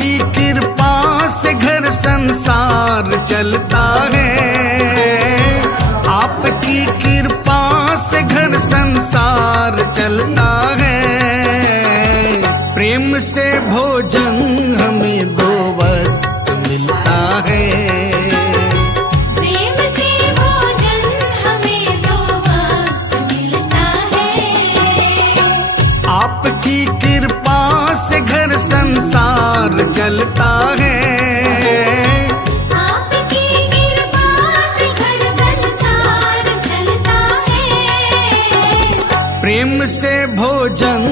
आपकी कृपा से घर संसार चलता है। आपकी कृपा से घर संसार चलता है। प्रेम से भोजन हमें दो वक्त मिलता है। प्रेम से भोजन हमें दो वक्त मिलता है। आपकी कृपा से घर संसार चलता है। आपकी कृपा से घर संसार चलता है। प्रेम से भोजन